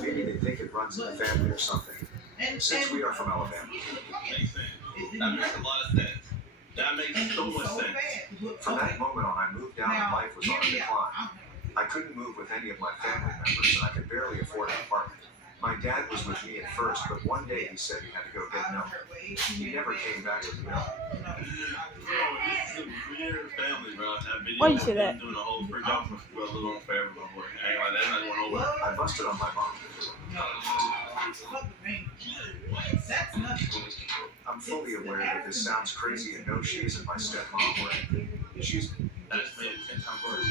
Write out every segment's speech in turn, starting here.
Maybe they think it runs in the family or something. Since we are from Alabama. Makes sense. That makes a lot of sense. That makes so much sense. From that moment on, I moved out and life was on a decline. I couldn't move with any of my family members and I could barely afford an apartment. My dad was with me at first, but one day he said he had to go get milk. He never came back with the milk. Bro, this is a weird family, bro. That Why video you of say that? them doing a whole freak out for a little on forever, my boy. I ain't like that's not going nowhere. I busted on my mom. I'm fully aware that this sounds crazy and no, she isn't my stepmom or anything. She's That's made it 10 times worse.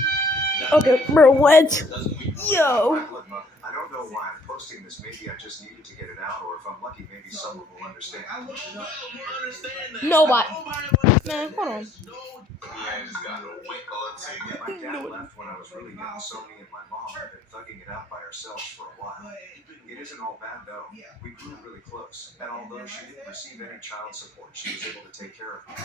Okay, bro, what? Doesn't mean Yo. my blood mother. I don't know why I'm posting this. Maybe I just needed to get it out, or if I'm lucky, maybe someone will understand. nobody will understand that. Nobody. Nobody will Man, hold on. Yeah, just got a wink on saying My dad left when I was really young, so me and my mom have been thugging it out by ourselves for a while. It isn't all bad though. We grew really close, and although she didn't receive any child support, she was able to take care of me.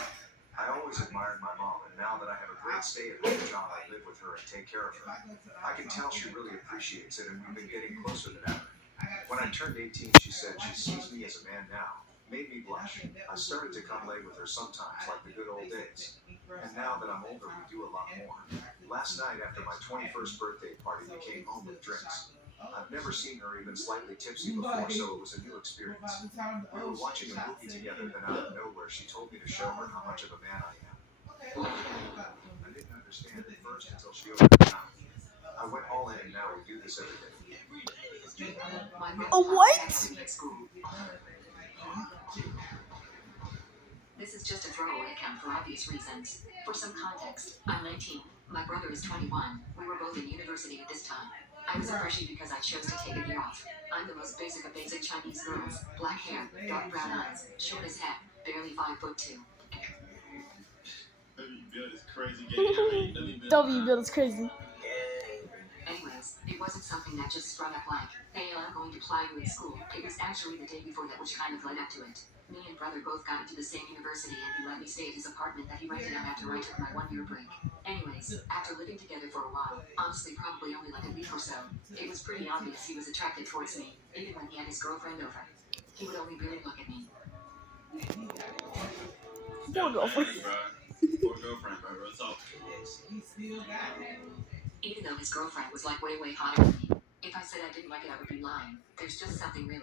I always admired my mom, and now that I have a great stay-at-home job, I live with her and take care of her. I can tell she really appreciates it, and we've been getting closer than ever. When I turned 18, she said she sees me as a man now. Made me blush. I started to come lay with her sometimes, like the good old days. And now that I'm older, we do a lot more. Last night, after my 21st birthday party, we came home with drinks. I've never seen her even slightly tipsy before, so it was a new experience. We were watching a movie together, then out of nowhere, she told me to show her how much of a man I am. I didn't understand at first until she opened her mouth. I went all in, and now we do this every day. A what? This is just a throwaway account for obvious reasons. For some context, I'm 19. My brother is 21. We were both in university at this time. I was a freshie because I chose to take a year off. I'm the most basic of basic Chinese girls. Black hair, dark brown eyes, short as heck, barely 5'2". Build is crazy. W build is crazy. Anyways, it wasn't something that just sprung up like, hey, I'm going to apply you in school. It was actually the day before that, which kind of led up to it. Me and brother both got into the same university and he let me stay at his apartment that he rented out after I took my 1 year break. Anyways, after living together for a while, honestly probably only like a week or so, it was pretty obvious he was attracted towards me, even when he had his girlfriend over. He would only really look at me. Poor girlfriend. Poor girlfriend, bro. Real talk. Even though his girlfriend was like way hotter than me. If I said I didn't like it, I would be lying. There's just something really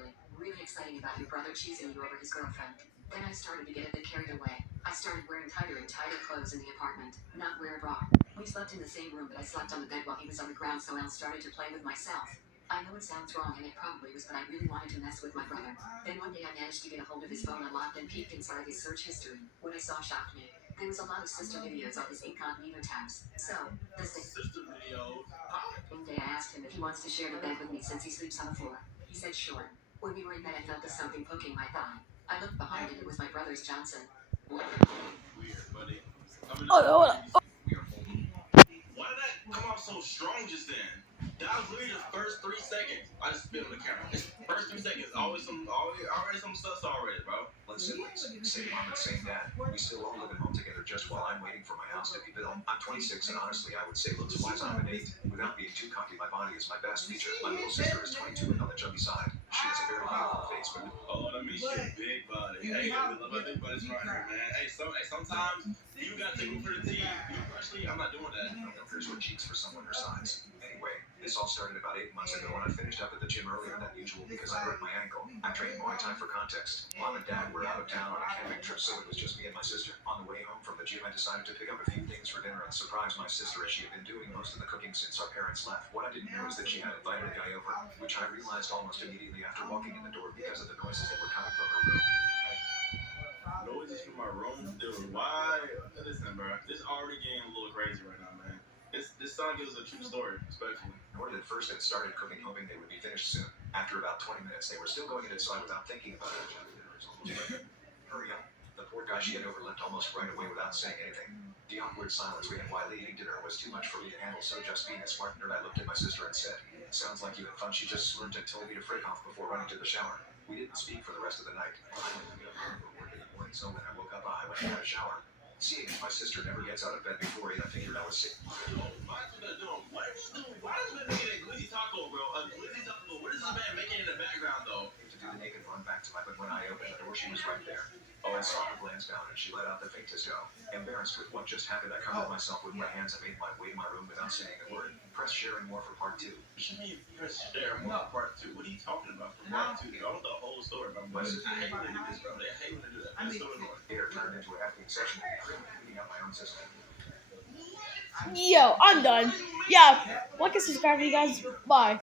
exciting about your brother choosing you over his girlfriend. Then I started to get a bit carried away. I started wearing tighter and tighter clothes in the apartment, not wear a bra. We slept in the same room, but I slept on the bed while he was on the ground, so I started to play with myself. I know it sounds wrong, and it probably was, but I really wanted to mess with my brother. Then one day I managed to get a hold of his phone unlocked and peeked inside his search history. What I saw shocked me. There was a lot of sister videos on his incognito tabs. So, the Sister videos. one day I asked him if he wants to share the bed with me since he sleeps on the floor. He said sure. When we were in bed, I felt something poking my thigh. I looked behind and it was my brother's Johnson. Weird, buddy. Hold on. Why did that come off so strong just then? That was literally the first 3 seconds. I just spit on the camera. First 3 seconds, already some sus already, bro. Blood siblings, same mom and same dad. We still all live at home together just while I'm waiting for my house to be built. I'm 26 and honestly I would say looks-wise I'm an 8. Without being too cocky, my body is my best feature. My little sister is 22 and on the chubby side. She has a very beautiful face, but that means she a big body. Hey, we love our big bodies right here, man. Hey, sometimes you gotta take one for the team. Personally, I'm not doing that. no filters or cheeks for someone her size. Anyway, this all started about 8 months ago when I finished up at the gym earlier than usual because I hurt my ankle. I trained Muay Thai for context. Mom and Dad were out of town on a camping trip, so it was just me and my sister. On the way home from the gym, I decided to pick up a few things for dinner and surprise my sister as she had been doing most of the cooking since our parents left. What I didn't know is that she had invited a guy over, which I realized almost immediately after walking in the door because of the noises that were coming from her room. Noises from my room, dude. Why? Listen, bro. This already getting a little crazy right now, man. This song gives us a true story, respectfully. Nor did at first had started cooking, hoping they would be finished soon. After about 20 minutes, they were still going inside without thinking about it. Dinner is almost ready. Hurry up. The poor guy she had over left almost right away without saying anything. The awkward silence we had while eating dinner was too much for me to handle, so just being a smart nerd, I looked at my sister and said, "Sounds like you had fun." She just smirked and told me to frick off before running to the shower. We didn't speak for the rest of the night. I went to get up for work in the morning, so when I woke up, I went and had a shower. Seeing as my sister never gets out of bed before 8, I figured I was sick. Yo, why is that doing? What? Dude, why is man making a glizzy taco, bro? A glizzy taco. What is this man making in the background, though? To do the naked run back to my bed when I opened the door, she was right there. Oh, I saw her glance down and she let out the faintest go. Embarrassed with what just happened, I covered myself with my hands and made my way to my room without saying a word. Press share and more for part 2. What you mean press share more part 2? What are you talking about for part 2? I want the whole story, bro. I hate when they do this, bro. They hate when they do that. It's so annoying. Later turned into a hefty session, cleaning up my own system. Yo, I'm done. Yeah, like and subscribe to you guys. Bye.